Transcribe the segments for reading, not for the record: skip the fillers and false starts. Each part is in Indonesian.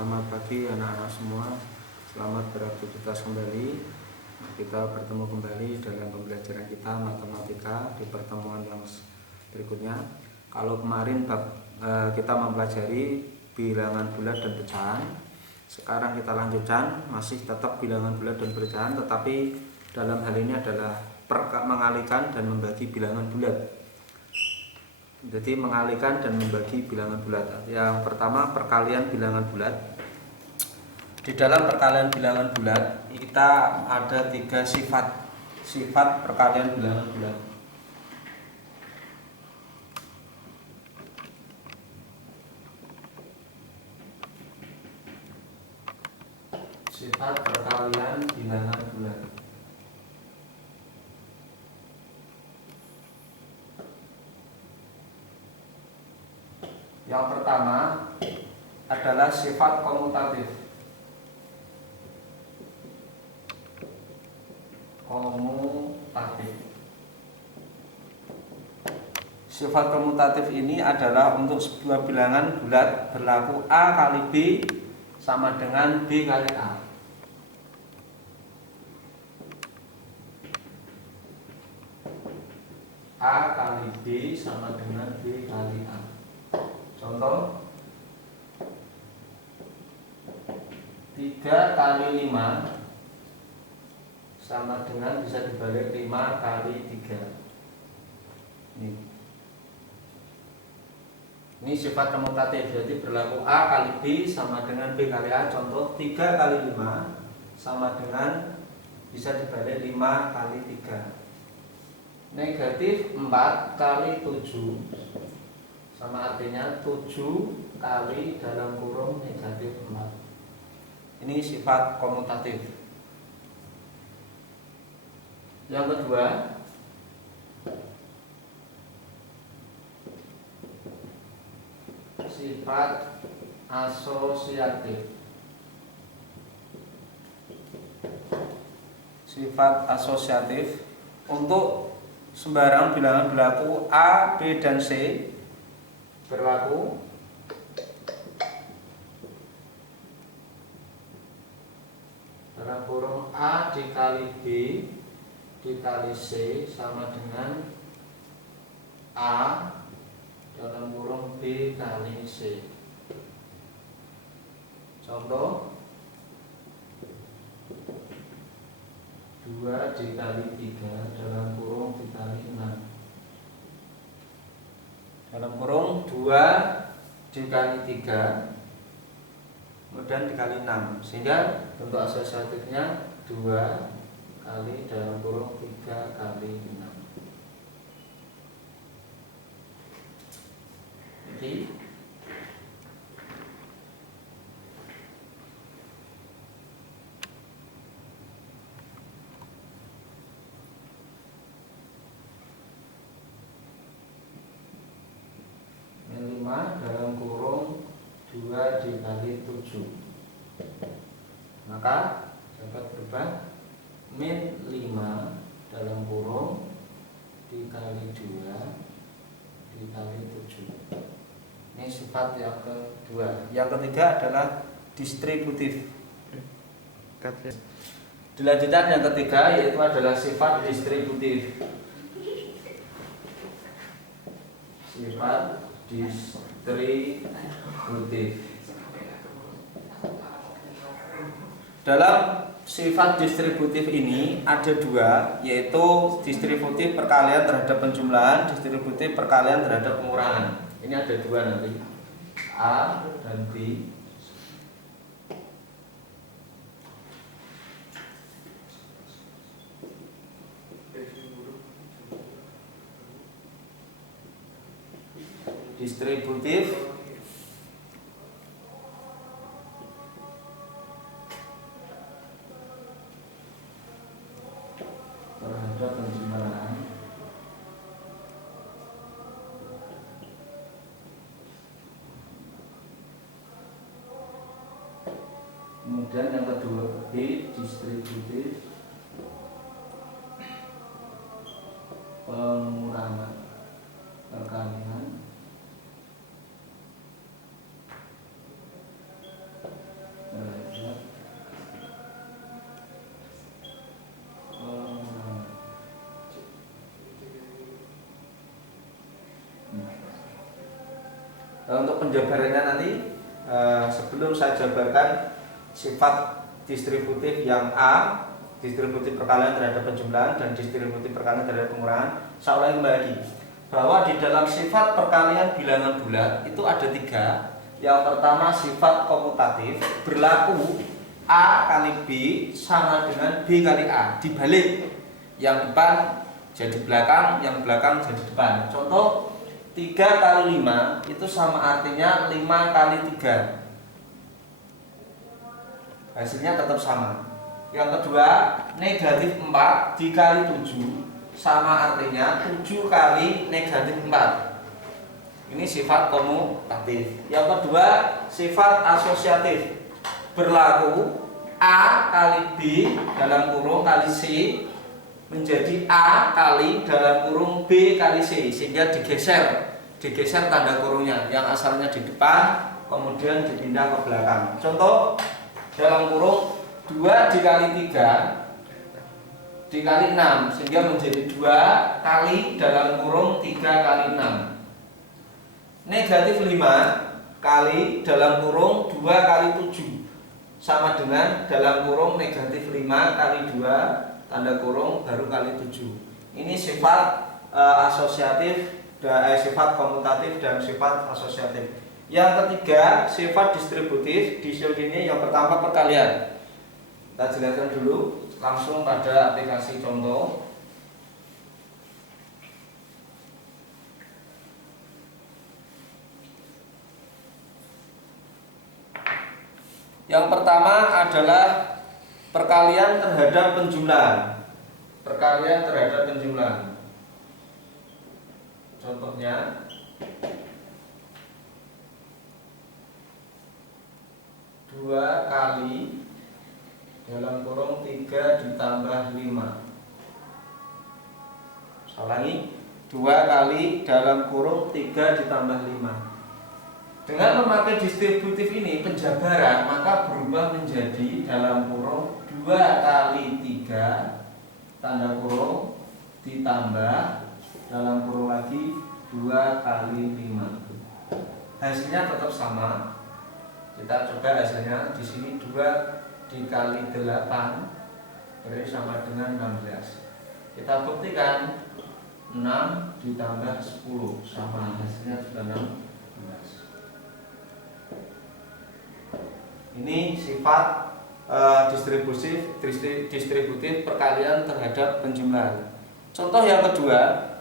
Selamat pagi anak-anak semua. Selamat beraktivitas kembali. Kita bertemu kembali dalam pembelajaran kita matematika di pertemuan yang berikutnya. Kalau kemarin kita mempelajari bilangan bulat dan pecahan. Sekarang kita lanjutkan, masih tetap bilangan bulat dan pecahan, tetapi dalam hal ini adalah mengalihkan dan membagi bilangan bulat. Jadi mengalihkan dan membagi bilangan bulat. Yang pertama, perkalian bilangan bulat. Di dalam perkalian bilangan bulat kita ada 3 sifat perkalian bilangan bulat. Sifat perkalian bilangan bulat. Yang pertama adalah sifat komutatif. Sifat komutatif ini adalah untuk sebuah bilangan bulat berlaku A kali B sama dengan B kali A. A kali B sama dengan B kali A. Contoh 3 kali 5 sama dengan bisa dibalik 5 kali 3. Ini sifat komutatif, jadi berlaku A kali B sama dengan B kali A. Contoh 3 kali 5 sama dengan bisa dibalik 5 kali 3. Negatif 4 kali 7 sama artinya 7 kali dalam kurung negatif 4. Ini sifat komutatif. Yang kedua, sifat asosiatif. Sifat asosiatif untuk sembarang bilangan berlaku A, B, dan C berlaku dalam kurung A dikali B dikali C sama dengan A dalam kurung B kali C. Contoh 2 dikali 3 dalam kurung dikali 6. Dalam kurung 2 dikali 3 kemudian dikali 6, sehingga bentuk asosiatifnya 2 kali dalam kurung 3 kali 6. Jadi min 5 dalam kurung 2 dikali 7, maka dapat berubah min 5 dalam kurung dikali 2 dikali 7. Ini sifat yang kedua. Yang ketiga adalah distributif. Dilanjutkan yang ketiga, yaitu adalah sifat distributif. Sifat distributif. Dalam sifat distributif ini ada 2, yaitu distributif perkalian terhadap penjumlahan, distributif perkalian terhadap pengurangan. Ini ada 2 nanti, A dan B. Distributif terhadap penjumlahan, kemudian yang kedua B distributif pengurangan perkalian Untuk penjabarannya nanti sebelum saya jabarkan sifat distributif yang A, distributif perkalian terhadap penjumlahan dan distributif perkalian terhadap pengurangan, saya ulangi kembali lagi bahwa di dalam sifat perkalian bilangan bulat itu ada 3. Yang pertama sifat komutatif, berlaku A kali B sama dengan B kali A, dibalik, yang depan jadi belakang, yang belakang jadi depan. Contoh 3 kali 5 itu sama artinya 5 kali 3, hasilnya tetap sama. Yang kedua, negatif 4 dikali 7 sama artinya 7 kali negatif 4. Ini sifat komutatif. Yang kedua, sifat asosiatif, berlaku A kali B dalam kurung kali C menjadi A kali dalam kurung B kali C, sehingga digeser tanda kurungnya, yang asalnya di depan kemudian dipindah ke belakang. Contoh dalam kurung 2 dikali 3 dikali 6 sehingga menjadi 2 kali dalam kurung 3 kali 6. Negatif 5 kali dalam kurung 2 kali 7 sama dengan dalam kurung negatif 5 kali 2 tanda kurung baru kali 7. Ini sifat asosiatif, sifat komutatif dan sifat asosiatif. Yang ketiga sifat distributif. Di sini yang pertama perkalian. Kita jelaskan dulu langsung pada aplikasi contoh. Yang pertama adalah perkalian terhadap penjumlahan. Perkalian terhadap penjumlahan. Contohnya 2 kali dalam kurung 3 ditambah 5. Saya ulangi, 2 kali dalam kurung 3 ditambah 5. Dengan memakai distributif ini penjabaran maka berubah menjadi dalam kurung 2 kali 3 tanda kurung ditambah dalam kurung lagi 2 kali 5. Hasilnya tetap sama. Kita coba hasilnya. Di sini 2 dikali 8 berarti sama dengan 16. Kita buktikan 6 ditambah 10 sama, hasilnya sudah 16. Ini sifat distributif perkalian terhadap penjumlahan. Contoh yang kedua,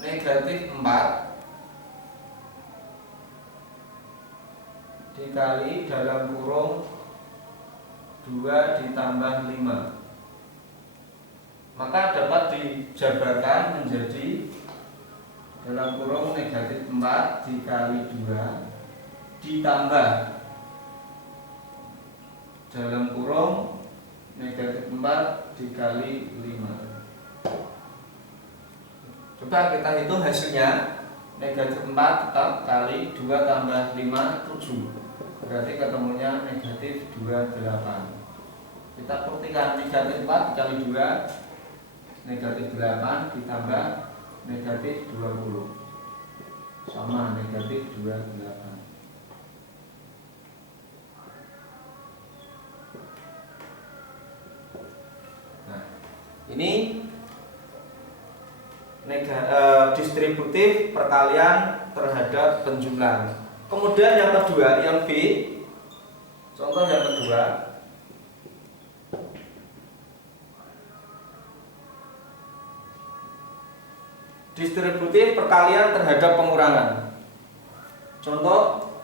negatif 4 dikali dalam kurung 2 ditambah 5, maka dapat dijabarkan menjadi dalam kurung negatif 4 dikali 2 ditambah dalam kurung negatif 4 dikali 5. Coba kita hitung hasilnya. Negatif 4 tetap kali 2 tambah 5 7, berarti ketemunya negatif 28. Kita buktikan negatif 4 dikali 2 negatif 8 ditambah negatif 20 sama negatif 28. Nah, ini distributif perkalian terhadap penjumlahan. Kemudian yang kedua, yang B. Contoh yang kedua, distributif perkalian terhadap pengurangan. Contoh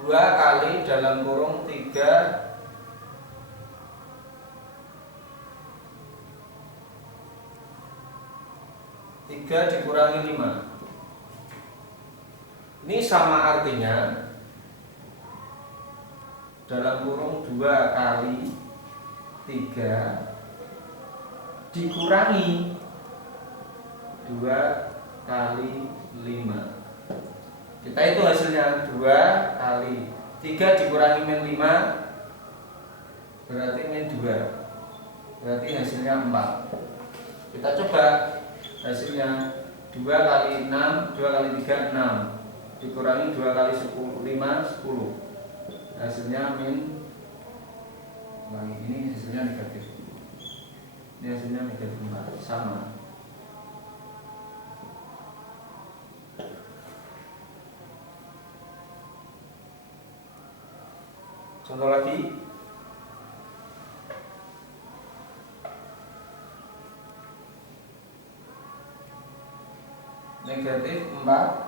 2 kali dalam kurung 3 dikurangi 5. Ini sama artinya dalam kurung 2 kali 3 dikurangi 2 kali 5. Kita itu hasilnya 2 kali 3 dikurangi min 5 berarti min 2, berarti hasilnya 4. Kita coba hasilnya 2 kali 6, 2 kali 3, 6 dikurangi 2 kali 10, 5, 10. Hasilnya min, ini hasilnya negatif. Ini hasilnya negatif 4, sama. Contoh lagi. Negatif 4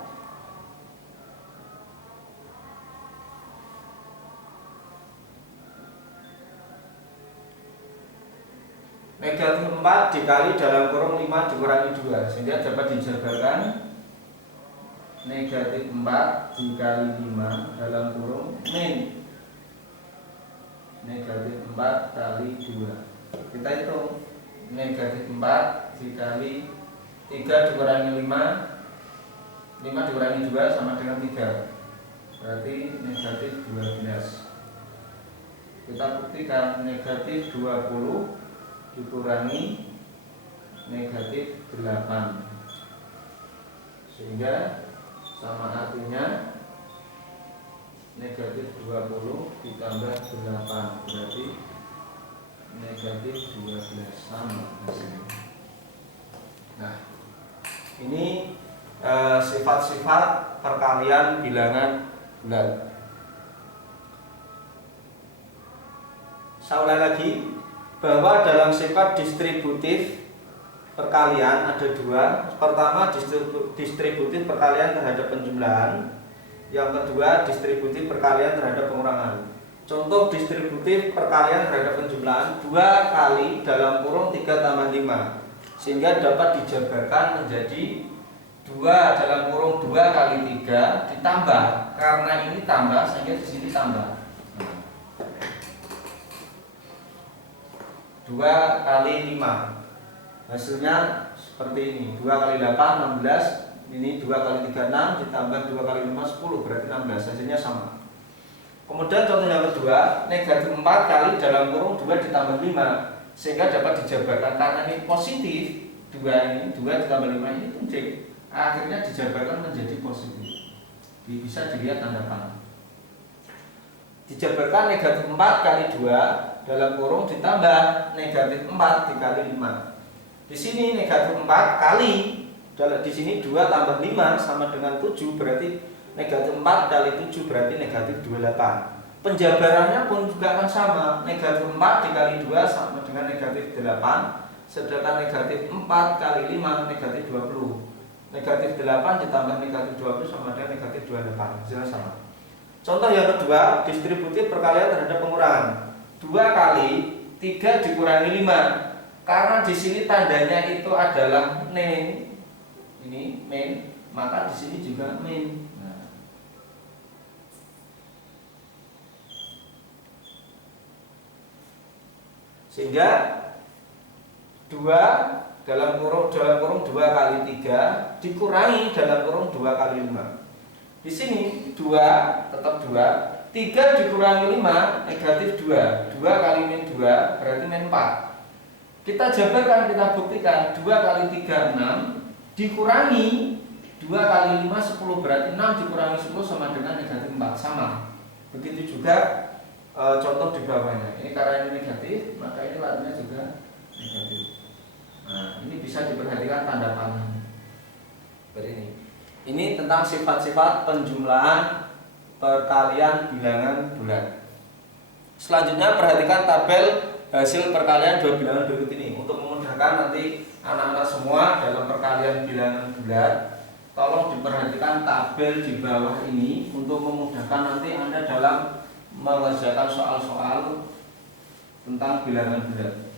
negatif 4 dikali dalam kurung 5 dikurangi 2 sehingga dapat dijabarkan negatif 4 dikali 5 dalam kurung min negatif 4 kali 2. Kita hitung negatif 4 dikali 3 dikurangi 5 dikurangi 2 sama dengan 3, berarti negatif 12. Kita buktikan negatif 20 dikurangi negatif 8 sehingga sama, artinya negatif 20 ditambah 8 berarti negatif 12, sama hasilnya. Nah, ini sifat-sifat perkalian bilangan bulat. Saya ulang lagi bahwa dalam sifat distributif perkalian ada dua. Pertama, distributif perkalian terhadap penjumlahan. Yang kedua, distributif perkalian terhadap pengurangan. Contoh distributif perkalian terhadap penjumlahan 2 kali dalam kurung 3 tambah 5 sehingga dapat dijabarkan menjadi 2 dalam kurung 2 kali 3 ditambah, karena ini tambah sehingga di sini tambah 2 kali 5. Hasilnya seperti ini, 2 kali 8, 16. Ini 2 kali 3, 6. Ditambah 2 kali 5, 10. Berarti 16. Hasilnya sama. Kemudian contoh yang kedua, negatif 4 kali dalam kurung 2 ditambah 5 sehingga dapat dijabarkan, karena ini positif, 2 ini, 2 ditambah 5 ini punjing, akhirnya dijabarkan menjadi positif. Bisa dilihat tanda panah. Dijabarkan negatif 4 kali 2 dalam kurung ditambah negatif 4 dikali 5. Di sini negatif 4 kali, di sini 2 tambah 5 sama dengan 7, berarti negatif 4 kali 7 berarti negatif 28. Penjabarannya pun juga akan sama, negatif 4 dikali 2 sama dengan negatif 8, sedangkan negatif 4 kali 5 negatif 20. Negatif 8 ditambah negatif 20 sama dengan negatif 28, hasilnya sama. Contoh yang kedua, distributif perkalian terhadap pengurangan. 2 kali 3 dikurangi 5. Karena di sini tandanya itu adalah min. Ini min, maka di sini juga min. Nah. Sehingga 2 dalam kurung 2 kali 3 dikurangi dalam kurung 2 kali 5. Di sini 2 tetap 2, 3 dikurangi 5 negatif 2. 2 kali min 2 berarti min 4. Kita jabarkan, kita buktikan 2 kali 3 6 dikurangi 2 kali 5 10, berarti 6 dikurangi 10 sama dengan negatif 4, sama. Begitu juga contoh di bawahnya. Ini karena ini negatif, maka ini lainnya juga negatif. Nah, ini bisa diperhatikan tanda panah seperti ini. Ini tentang sifat-sifat penjumlahan perkalian bilangan bulat. Selanjutnya perhatikan tabel hasil perkalian dua bilangan berikut ini. Untuk memudahkan nanti anak-anak semua dalam perkalian bilangan bulat, tolong diperhatikan tabel di bawah ini untuk memudahkan nanti Anda dalam mengerjakan soal-soal tentang bilangan bulat.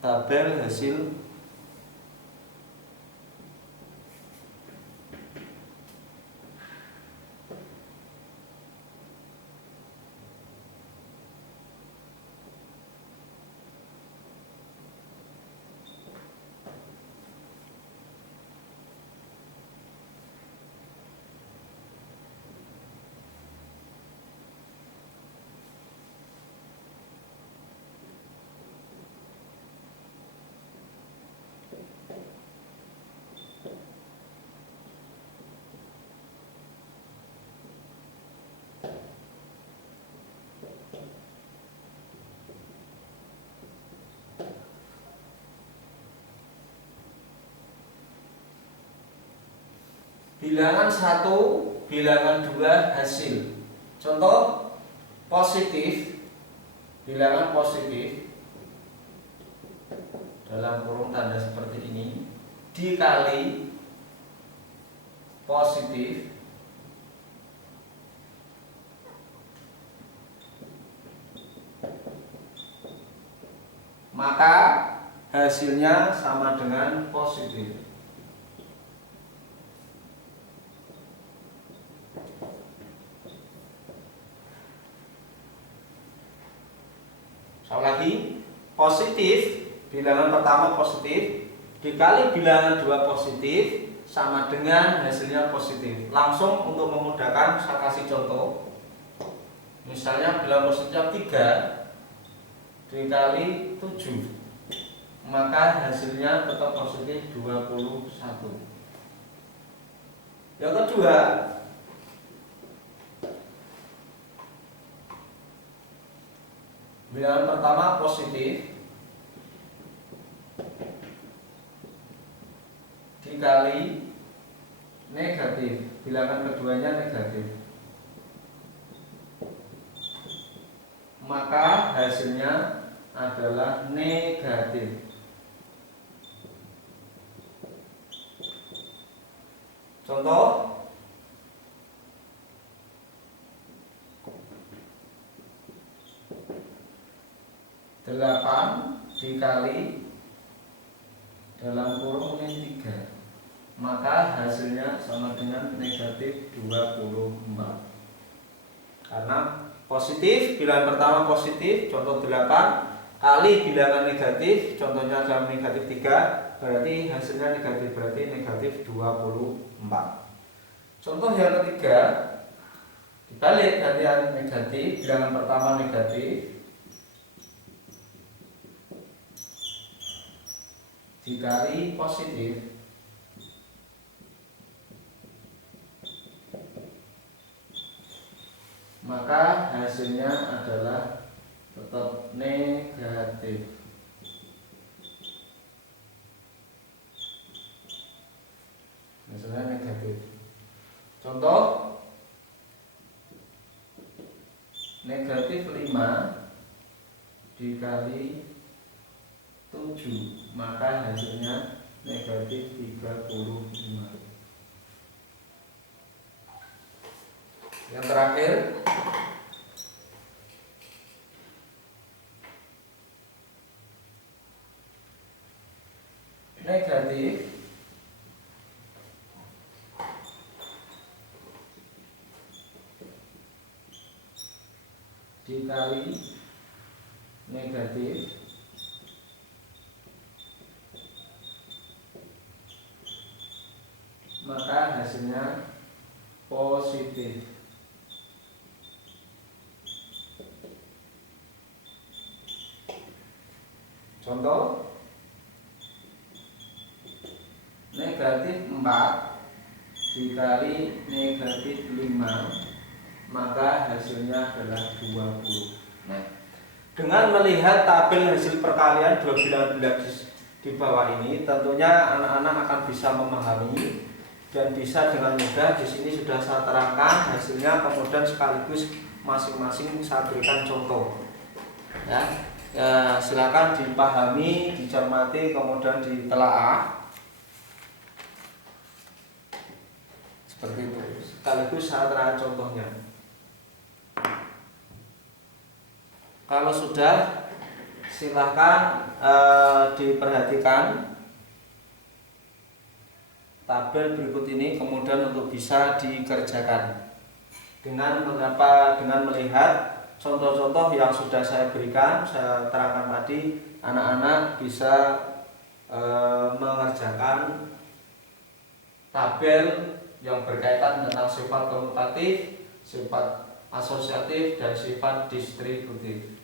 Tabel hasil bilangan 1, bilangan 2 hasil. Contoh positif, bilangan positif dalam kurung tanda seperti ini dikali positif maka hasilnya sama dengan positif. Sekali lagi, positif, bilangan pertama positif dikali bilangan 2 positif sama dengan hasilnya positif. Langsung untuk memudahkan saya kasih contoh. Misalnya bilangan positifnya 3 dikali 7, maka hasilnya tetap positif 21. Yang kedua, bilangan pertama positif dikali negatif, bilangan keduanya negatif, maka hasilnya adalah negatif. Contoh, delapan dikali dalam kurung min 3, maka hasilnya sama dengan negatif 24. Karena positif, bilangan pertama positif, contoh 8 kali bilangan negatif, contohnya dalam negatif 3, berarti hasilnya negatif, berarti negatif 24. Contoh yang ketiga, dibalik gantian negatif, bilangan pertama negatif dikali positif, maka hasilnya adalah tetap negatif. Misalnya negatif. Contoh, negatif 5 dikali 7, maka hasilnya negatif 35. Yang terakhir, negatif dikali negatif, maka hasilnya positif. Contoh, negatif 4 dikali negatif 5, maka hasilnya adalah 20. Nah, dengan melihat tabel hasil perkalian dua bilangan di bawah ini, tentunya anak-anak akan bisa memahami dan bisa dengan mudah. Di sini sudah saya terangkan hasilnya, kemudian sekaligus masing-masing saya berikan contoh. Ya, silakan dipahami, dicermati, kemudian ditelaah. Seperti itu. Sekaligus saya terangkan contohnya. Kalau sudah, silahkan diperhatikan tabel berikut ini, kemudian untuk bisa dikerjakan dengan melihat contoh-contoh yang sudah saya berikan, saya terangkan tadi. Anak-anak bisa mengerjakan tabel yang berkaitan tentang sifat komutatif, sifat asosiatif, dan sifat distributif.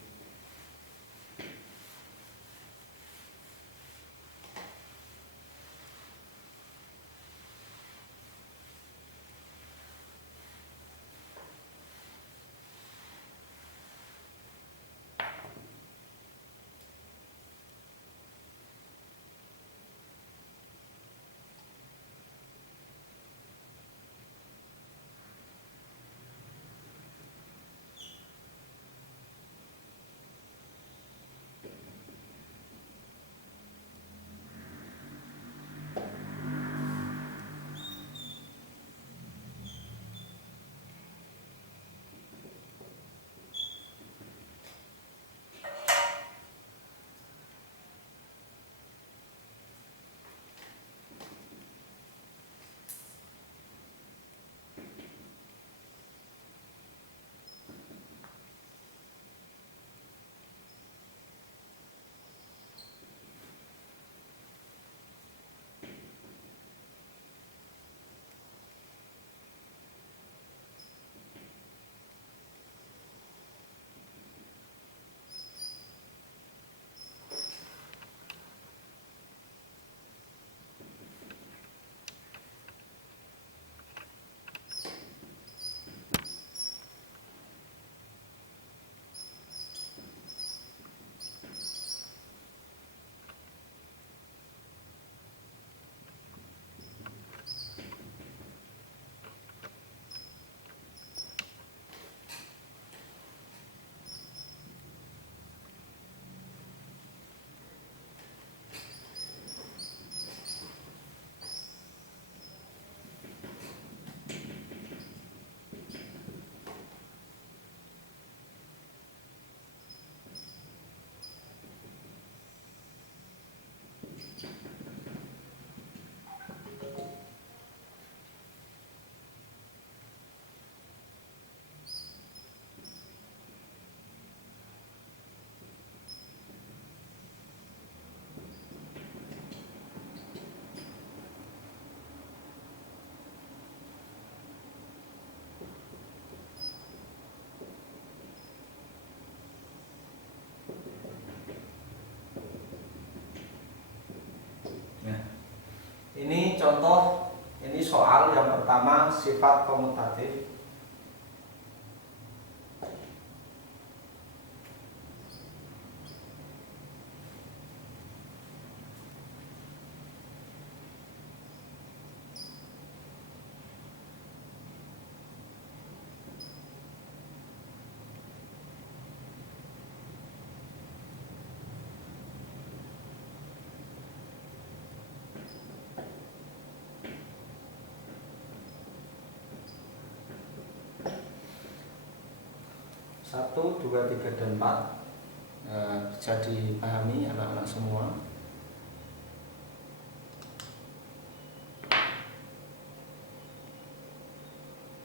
pertama sifat komutatif. Satu, dua, tiga, dan 4 bisa dipahami anak-anak semua.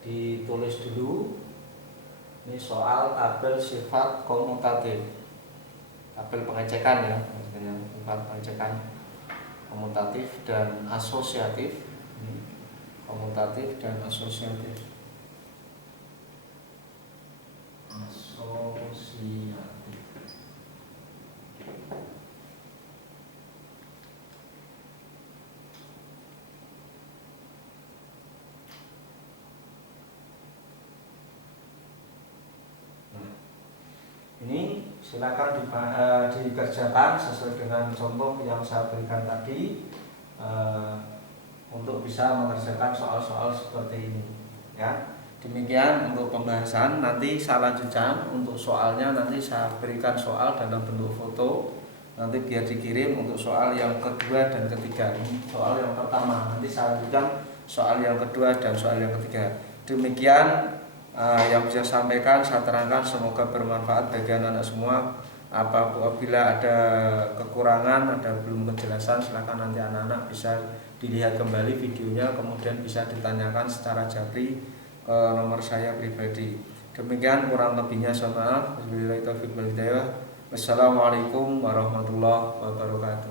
Ditulis dulu. Ini soal tabel sifat komutatif, tabel pengecekan ya, sifat pengecekan komutatif dan asosiatif. Komutatif dan asosiatif. Ini silakan dikerjakan sesuai dengan contoh yang saya berikan tadi, untuk bisa mengerjakan soal-soal seperti ini ya. Demikian untuk pembahasan. Nanti saya lanjutkan untuk soalnya, nanti saya berikan soal dalam bentuk foto, nanti biar dikirim untuk soal yang kedua dan ketiga. Ini soal yang pertama, nanti saya lanjutkan soal yang kedua dan soal yang ketiga. Demikian yang bisa sampaikan, saya terangkan, semoga bermanfaat bagi anak-anak semua. Apabila ada kekurangan, ada belum kejelasan, silakan nanti anak-anak bisa dilihat kembali videonya, kemudian bisa ditanyakan secara japri ke nomor saya pribadi. Demikian, kurang lebihnya saya maaf. Wassalamualaikum warahmatullahi wabarakatuh.